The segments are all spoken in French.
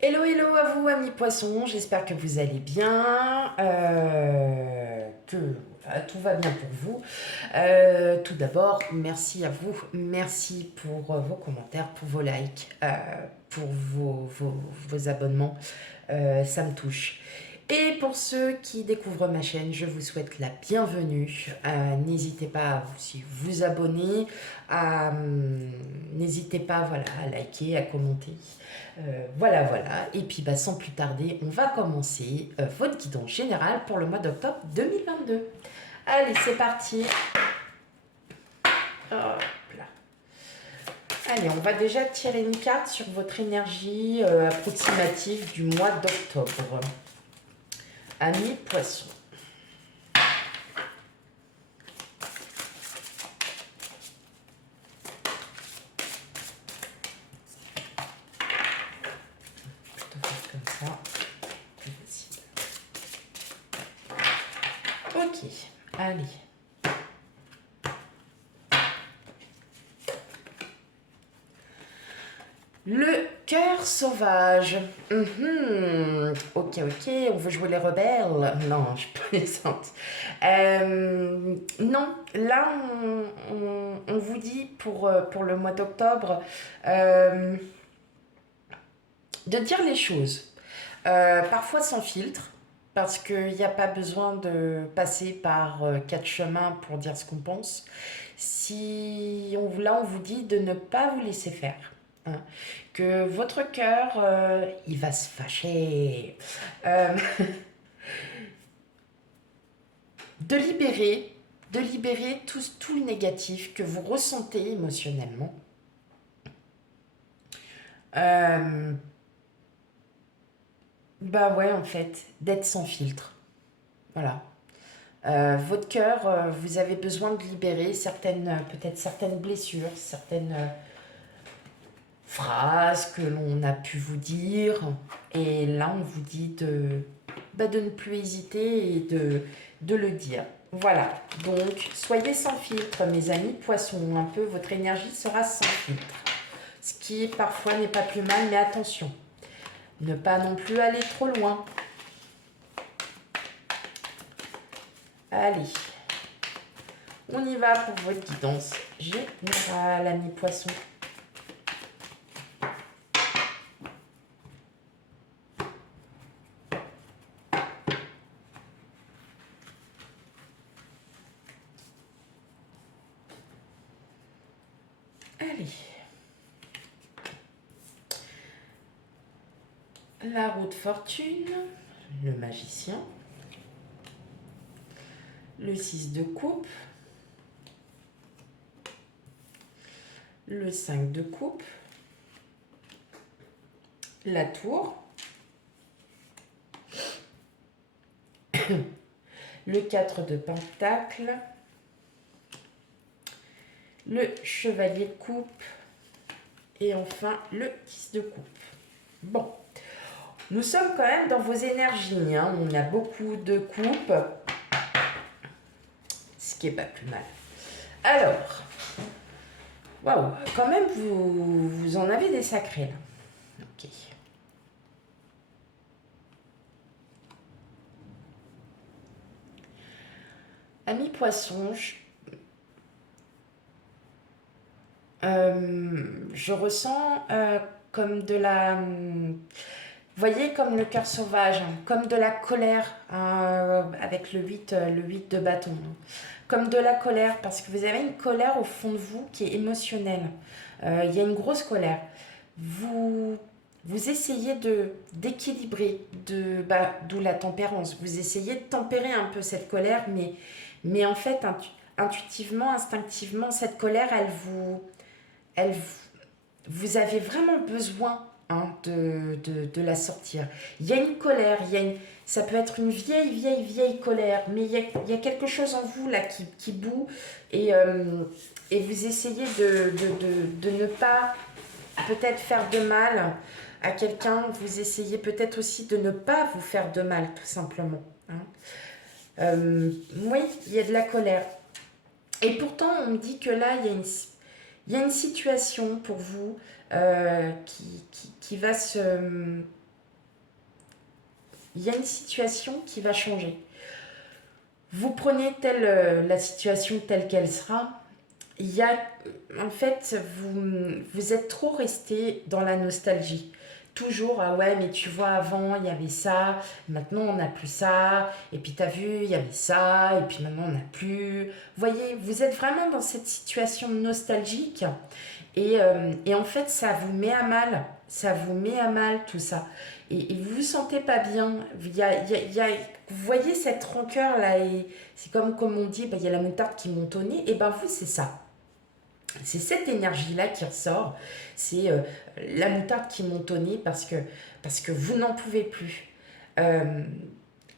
Hello, hello à vous, amis poissons. J'espère que vous allez bien, que voilà, tout va bien pour vous. Tout d'abord, merci à vous. Merci pour vos commentaires, pour vos likes, pour vos abonnements. Ça me touche. Et pour ceux qui découvrent ma chaîne, je vous souhaite la bienvenue. N'hésitez pas à vous abonner, n'hésitez pas voilà, à liker, à commenter. Voilà. Et puis sans plus tarder, on va commencer votre guidance générale pour le mois d'octobre 2022. Allez, c'est parti. Hop là. Allez, on va déjà tirer une carte sur votre énergie approximative du mois d'octobre. Amis poissons. Plutôt faire comme ça, plus facile. Ok, allez. Le cœur sauvage. Ok, on veut jouer les rebelles. Non, je plaisante. Non, là, on vous dit pour le mois d'octobre de dire les choses. Parfois sans filtre, parce qu'il n'y a pas besoin de passer par quatre chemins pour dire ce qu'on pense. Là, on vous dit de ne pas vous laisser faire. Hein. Que votre cœur, il va se fâcher. Euh, de libérer tout le négatif que vous ressentez émotionnellement. Euh, Bah ouais, en fait, d'être sans filtre. Voilà. Votre cœur, vous avez besoin de libérer peut-être certaines blessures, certaines phrases que l'on a pu vous dire. Et là, on vous dit de ne plus hésiter et de le dire. Voilà, donc soyez sans filtre, mes amis poissons. Un peu, votre énergie sera sans filtre. Ce qui parfois n'est pas plus mal, mais attention, ne pas non plus aller trop loin. Allez, on y va pour votre guidance générale, amis poissons. Allez. La roue de fortune, le magicien, le 6 de coupe, le 5 de coupe, la tour, le 4 de pentacle, le chevalier de coupe et enfin le 10 de coupe. Bon, nous sommes quand même dans vos énergies, hein. On a beaucoup de coupes, ce qui est pas plus mal. Alors, waouh, quand même vous en avez des sacrés là. Ok. Amis poissons, je ressens comme de la... Vous voyez, comme le cœur sauvage, hein, comme de la colère avec le 8 de bâton. Hein. Comme de la colère, parce que vous avez une colère au fond de vous qui est émotionnelle. Il y a une grosse colère. Vous essayez d'équilibrer, d'où la tempérance. Vous essayez de tempérer un peu cette colère, mais en fait, intuitivement, instinctivement, cette colère, elle, vous avez vraiment besoin hein, de la sortir. Il y a une colère, ça peut être une vieille colère, mais il y a quelque chose en vous là qui bout et vous essayez de ne pas peut-être faire de mal à quelqu'un, vous essayez peut-être aussi de ne pas vous faire de mal tout simplement. Hein. Oui, il y a de la colère. Et pourtant, on me dit que là, il y a une situation pour vous qui va se... il y a une situation qui va changer. Vous prenez la situation telle qu'elle sera. Il y a, en fait, vous êtes trop resté dans la nostalgie. Toujours, ah ouais, mais tu vois, avant, il y avait ça, maintenant, on n'a plus ça, et puis t'as vu, il y avait ça, et puis maintenant, on n'a plus. Vous voyez, vous êtes vraiment dans cette situation nostalgique, et en fait, ça vous met à mal tout ça. Et vous vous sentez pas bien. Vous voyez cette rancœur là, et c'est comme on dit, bah, il y a la moutarde qui monte au nez, et ben vous, c'est ça. C'est cette énergie-là qui ressort. C'est la moutarde qui monte au nez parce que vous n'en pouvez plus. Euh,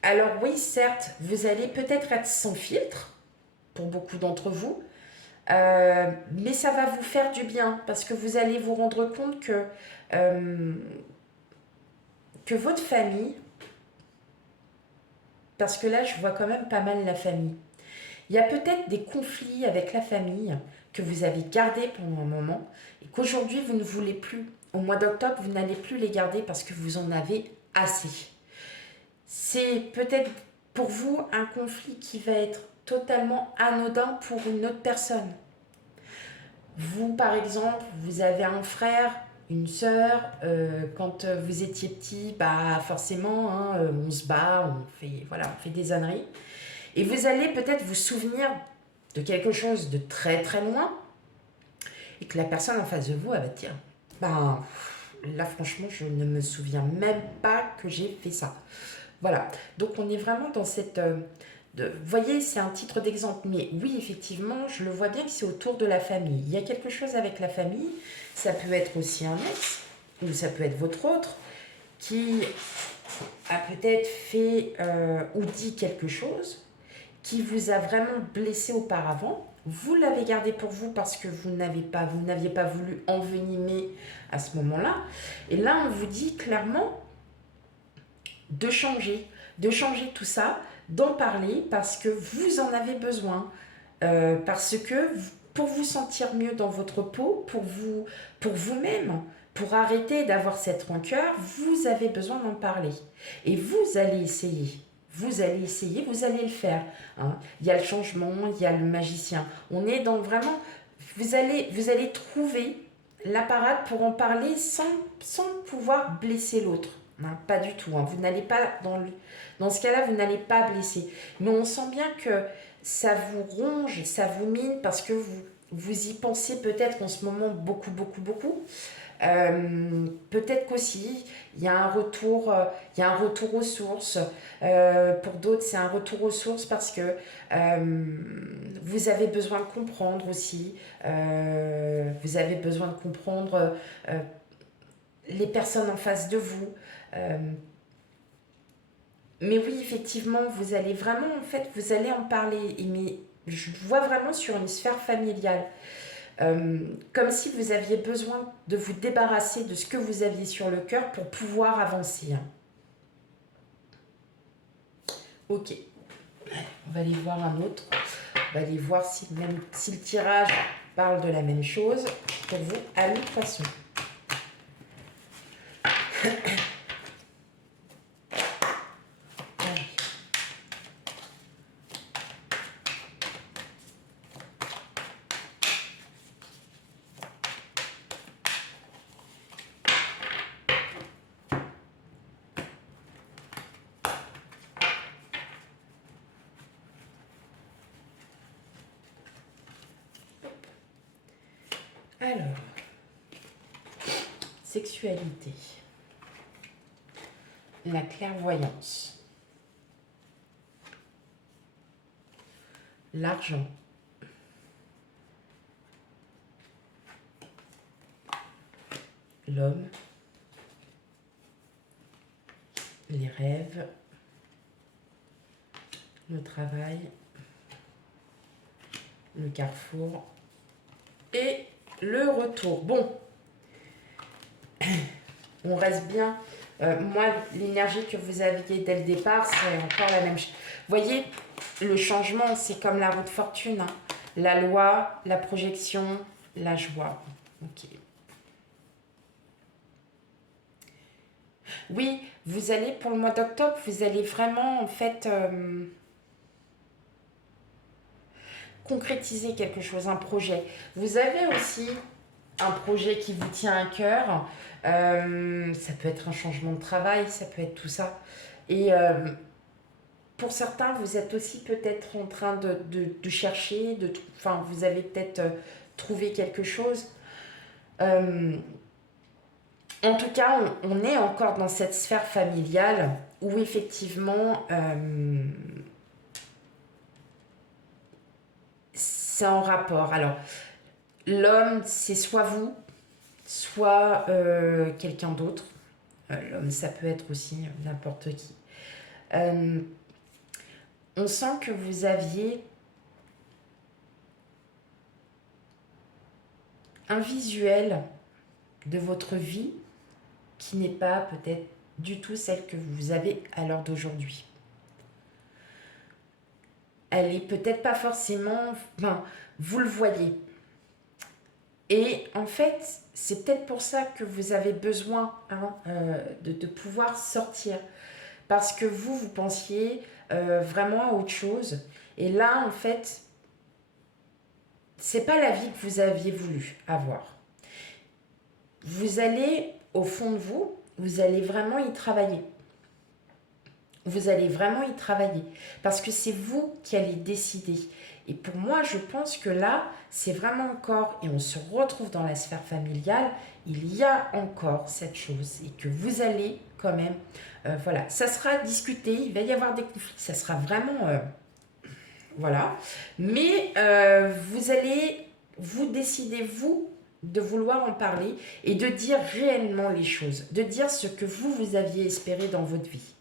alors oui, certes, vous allez peut-être être sans filtre pour beaucoup d'entre vous, mais ça va vous faire du bien parce que vous allez vous rendre compte euh, que votre famille, parce que là je vois quand même pas mal la famille, il y a peut-être des conflits avec la famille que vous avez gardés pendant un moment et qu'aujourd'hui vous ne voulez plus. Au mois d'octobre, vous n'allez plus les garder parce que vous en avez assez. C'est peut-être pour vous un conflit qui va être totalement anodin pour une autre personne. Vous, par exemple, vous avez un frère, une sœur, quand vous étiez petit, bah forcément, hein, on se bat, on fait des âneries. Et vous allez peut-être vous souvenir de quelque chose de très très loin, et que la personne en face de vous, elle va dire, ben là franchement, je ne me souviens même pas que j'ai fait ça. Voilà, donc on est vraiment dans cette... vous voyez, c'est un titre d'exemple, mais oui, effectivement, je le vois bien que c'est autour de la famille. Il y a quelque chose avec la famille, ça peut être aussi un ex, ou ça peut être votre autre, qui a peut-être fait ou dit quelque chose, qui vous a vraiment blessé auparavant. Vous l'avez gardé pour vous parce que vous n'aviez pas voulu envenimer à ce moment-là. Et là, on vous dit clairement de changer tout ça, d'en parler parce que vous en avez besoin, parce que pour vous sentir mieux dans votre peau, pour vous-même, pour arrêter d'avoir cette rancœur, vous avez besoin d'en parler. Et vous allez essayer. Vous allez essayer, vous allez le faire. Hein. Il y a le changement, il y a le magicien. On est dans vraiment... vous allez trouver la parade pour en parler sans pouvoir blesser l'autre. Hein, pas du tout. Hein. Vous n'allez pas dans ce cas-là, vous n'allez pas blesser. Mais on sent bien que ça vous ronge, ça vous mine parce que vous y pensez peut-être en ce moment beaucoup, beaucoup, beaucoup. Peut-être qu'aussi il y a un retour aux sources. Pour d'autres, c'est un retour aux sources parce que vous avez besoin de comprendre aussi. Vous avez besoin de comprendre les personnes en face de vous. Euh, mais oui, effectivement, vous allez vraiment, en fait, vous allez en parler. Mais je vois vraiment sur une sphère familiale. Comme si vous aviez besoin de vous débarrasser de ce que vous aviez sur le cœur pour pouvoir avancer. Hein. Ok, on va aller voir un autre. On va aller voir si le tirage parle de la même chose pour vous à l'autre façon. Alors, sexualité, la clairvoyance, l'argent, l'homme, les rêves, le travail, le carrefour et le retour. Bon, on reste bien. Moi, l'énergie que vous aviez dès le départ, c'est encore la même chose. Vous voyez, le changement, c'est comme la roue de fortune. Hein. La loi, la projection, la joie. Ok. Oui, vous allez, pour le mois d'octobre, vous allez vraiment, en fait, concrétiser quelque chose, un projet. Vous avez aussi un projet qui vous tient à cœur. Ça peut être un changement de travail, ça peut être tout ça. Et pour certains, vous êtes aussi peut-être en train de chercher, enfin, vous avez peut-être trouvé quelque chose. Euh, En tout cas, on est encore dans cette sphère familiale où effectivement, c'est en rapport. Alors, l'homme, c'est soit vous, soit quelqu'un d'autre. L'homme, ça peut être aussi n'importe qui. Euh, on sent que vous aviez un visuel de votre vie qui n'est pas peut-être du tout celle que vous avez à l'heure d'aujourd'hui. Elle est peut-être pas forcément... Enfin, vous le voyez. Et en fait, c'est peut-être pour ça que vous avez besoin de pouvoir sortir. Parce que vous pensiez vraiment à autre chose. Et là, en fait, c'est pas la vie que vous aviez voulu avoir. Vous allez, au fond de vous, vous allez vraiment y travailler. Vous allez vraiment y travailler. Parce que c'est vous qui allez décider. Et pour moi, je pense que là, c'est vraiment encore, et on se retrouve dans la sphère familiale, il y a encore cette chose. Et que vous allez quand même, voilà, ça sera discuté, il va y avoir des conflits, ça sera vraiment, voilà. Mais vous allez, vous décidez, vous, de vouloir en parler et de dire réellement les choses, de dire ce que vous aviez espéré dans votre vie.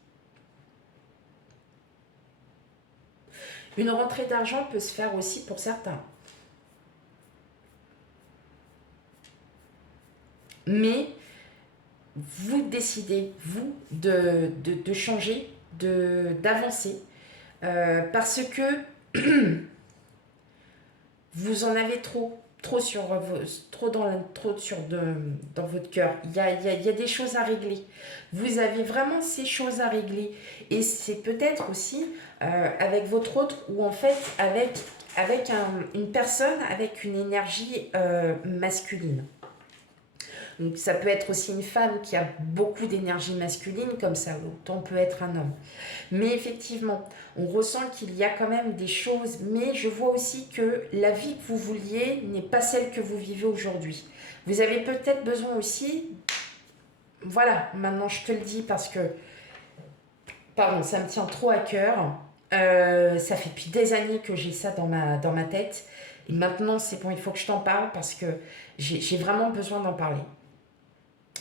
Une rentrée d'argent peut se faire aussi pour certains. Mais vous décidez, vous, de changer, d'avancer. Parce que vous en avez trop sur dans votre cœur. Il y a des choses à régler. Vous avez vraiment ces choses à régler. Et c'est peut-être aussi avec votre autre ou en fait avec une personne avec une énergie masculine. Donc ça peut être aussi une femme qui a beaucoup d'énergie masculine, comme ça, autant peut être un homme. Mais effectivement, on ressent qu'il y a quand même des choses, mais je vois aussi que la vie que vous vouliez n'est pas celle que vous vivez aujourd'hui. Vous avez peut-être besoin aussi, voilà, maintenant je te le dis parce que, pardon, ça me tient trop à cœur. Ça fait depuis des années que j'ai ça dans ma tête. Et maintenant, c'est bon, il faut que je t'en parle parce que j'ai vraiment besoin d'en parler.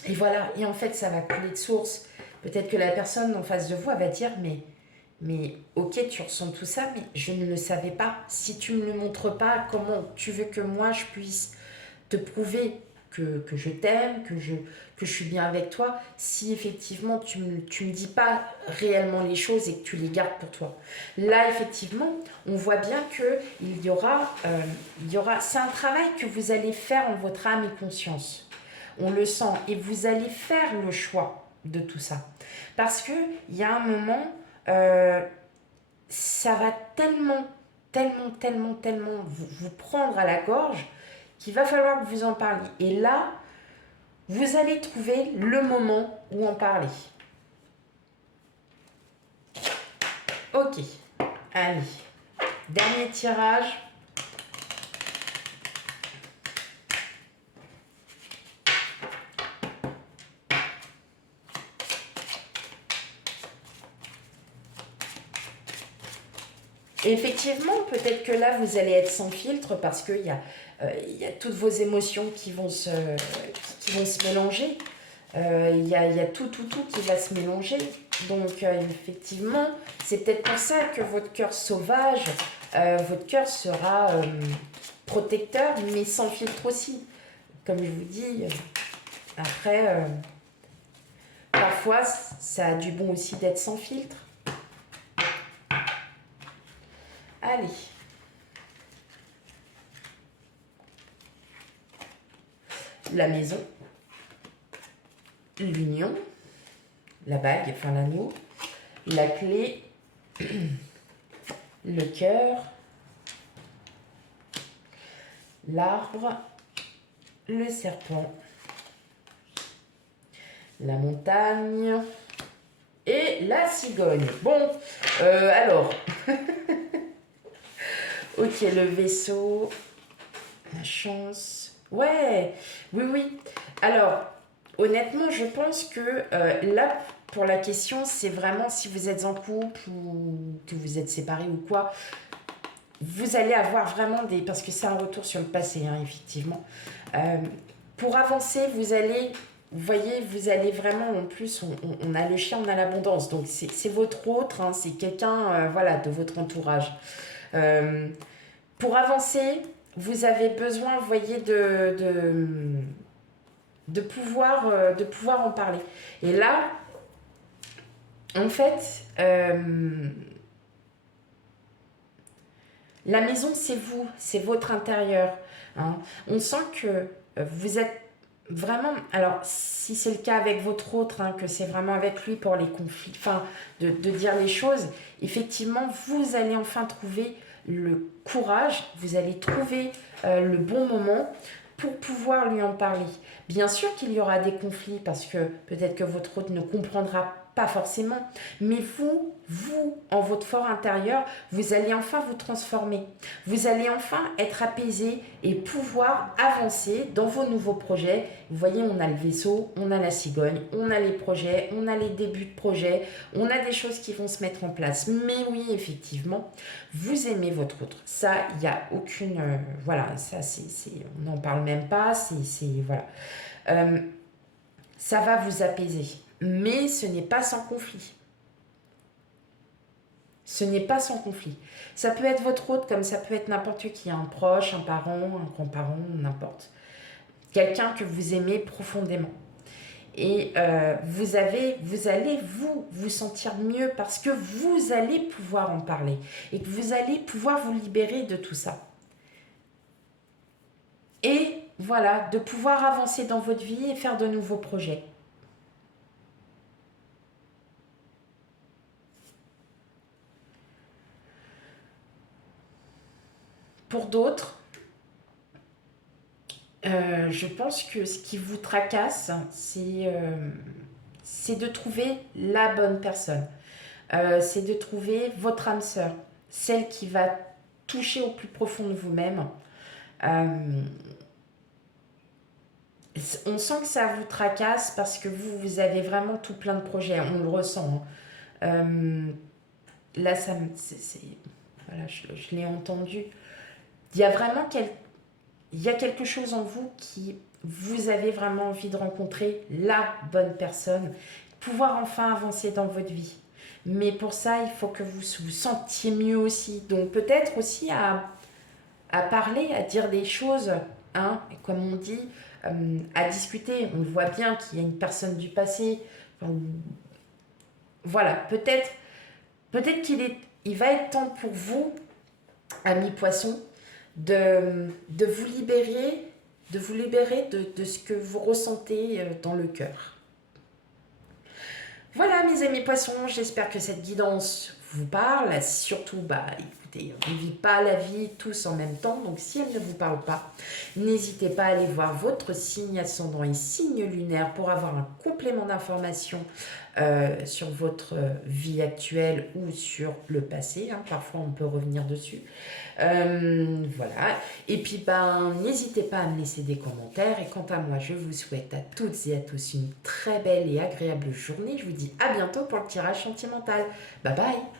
Et voilà, et en fait, ça va couler de source. Peut-être que la personne en face de vous, elle va dire, mais ok, tu ressens tout ça, mais je ne le savais pas. Si tu ne me le montres pas, comment tu veux que moi, je puisse te prouver que je t'aime, que je suis bien avec toi, si effectivement tu me dis pas réellement les choses et que tu les gardes pour toi. Là, effectivement, on voit bien que il y aura, c'est un travail que vous allez faire en votre âme et conscience. On le sent et vous allez faire le choix de tout ça. Parce que il y a un moment, euh, ça va tellement vous prendre à la gorge qu'il va falloir que vous en parliez. Et là, vous allez trouver le moment où en parler. Ok, allez, dernier tirage. Effectivement, peut-être que là, vous allez être sans filtre parce il y a toutes vos émotions qui vont se mélanger. Il y a tout qui va se mélanger. Donc, effectivement, c'est peut-être pour ça que votre cœur sauvage, votre cœur sera protecteur, mais sans filtre aussi. Comme je vous dis, après, parfois, ça a du bon aussi d'être sans filtre. Allez. La maison, l'union, la bague, enfin l'anneau, la clé, le cœur, l'arbre, le serpent, la montagne et la cigogne. Bon, alors, ok, le vaisseau, la chance. Ouais, oui, oui. Alors, honnêtement, je pense que là, pour la question, c'est vraiment si vous êtes en couple ou que vous êtes séparés ou quoi, vous allez avoir vraiment des... Parce que c'est un retour sur le passé, hein, effectivement. Euh, pour avancer, vous allez... Vous voyez, vous allez vraiment, en plus, on a le chien, on a l'abondance. Donc, c'est votre autre, hein, c'est quelqu'un, voilà, de votre entourage. Euh, pour avancer, vous avez besoin, vous voyez, de pouvoir en parler. Et là, en fait, la maison, c'est vous, c'est votre intérieur. Hein. On sent que vous êtes vraiment... Alors, si c'est le cas avec votre autre, hein, que c'est vraiment avec lui pour les conflits, enfin, de dire les choses, effectivement, vous allez enfin trouver le courage, vous allez trouver le bon moment pour pouvoir lui en parler. Bien sûr qu'il y aura des conflits parce que peut-être que votre autre ne comprendra pas forcément, mais vous, en votre fort intérieur, vous allez enfin vous transformer. Vous allez enfin être apaisé et pouvoir avancer dans vos nouveaux projets. Vous voyez, on a le vaisseau, on a la cigogne, on a les projets, on a les débuts de projets, on a des choses qui vont se mettre en place. Mais oui, effectivement, vous aimez votre autre. Ça, il n'y a aucune... voilà, ça, on n'en parle même pas. Voilà. Ça va vous apaiser. Mais ce n'est pas sans conflit. Ce n'est pas sans conflit. Ça peut être votre autre comme ça peut être n'importe qui, un proche, un parent, un grand-parent, n'importe. Quelqu'un que vous aimez profondément. Et vous allez vous sentir mieux parce que vous allez pouvoir en parler et que vous allez pouvoir vous libérer de tout ça. Et voilà, de pouvoir avancer dans votre vie et faire de nouveaux projets. Pour d'autres, je pense que ce qui vous tracasse, c'est de trouver la bonne personne. C'est de trouver votre âme sœur, celle qui va toucher au plus profond de vous-même. Euh, on sent que ça vous tracasse parce que vous avez vraiment tout plein de projets, on le ressent. Hein. Là, voilà, je l'ai entendu. Il y a vraiment il y a quelque chose en vous qui vous avez vraiment envie de rencontrer la bonne personne, pouvoir enfin avancer dans votre vie. Mais pour ça, il faut que vous vous sentiez mieux aussi. Donc peut-être aussi à parler, à dire des choses, hein, comme on dit, à discuter. On le voit bien qu'il y a une personne du passé. Enfin, voilà, peut-être il va être temps pour vous, amis poissons, de vous libérer, de ce que vous ressentez dans le cœur. Voilà mes amis poissons, j'espère que cette guidance vous parle. Surtout, écoutez, on ne vit pas la vie tous en même temps, donc si elle ne vous parle pas, n'hésitez pas à aller voir votre signe ascendant et signe lunaire pour avoir un complément d'information sur votre vie actuelle ou sur le passé. Hein. Parfois, on peut revenir dessus. Voilà. Et puis, n'hésitez pas à me laisser des commentaires. Et quant à moi, je vous souhaite à toutes et à tous une très belle et agréable journée. Je vous dis à bientôt pour le tirage sentimental. Bye bye!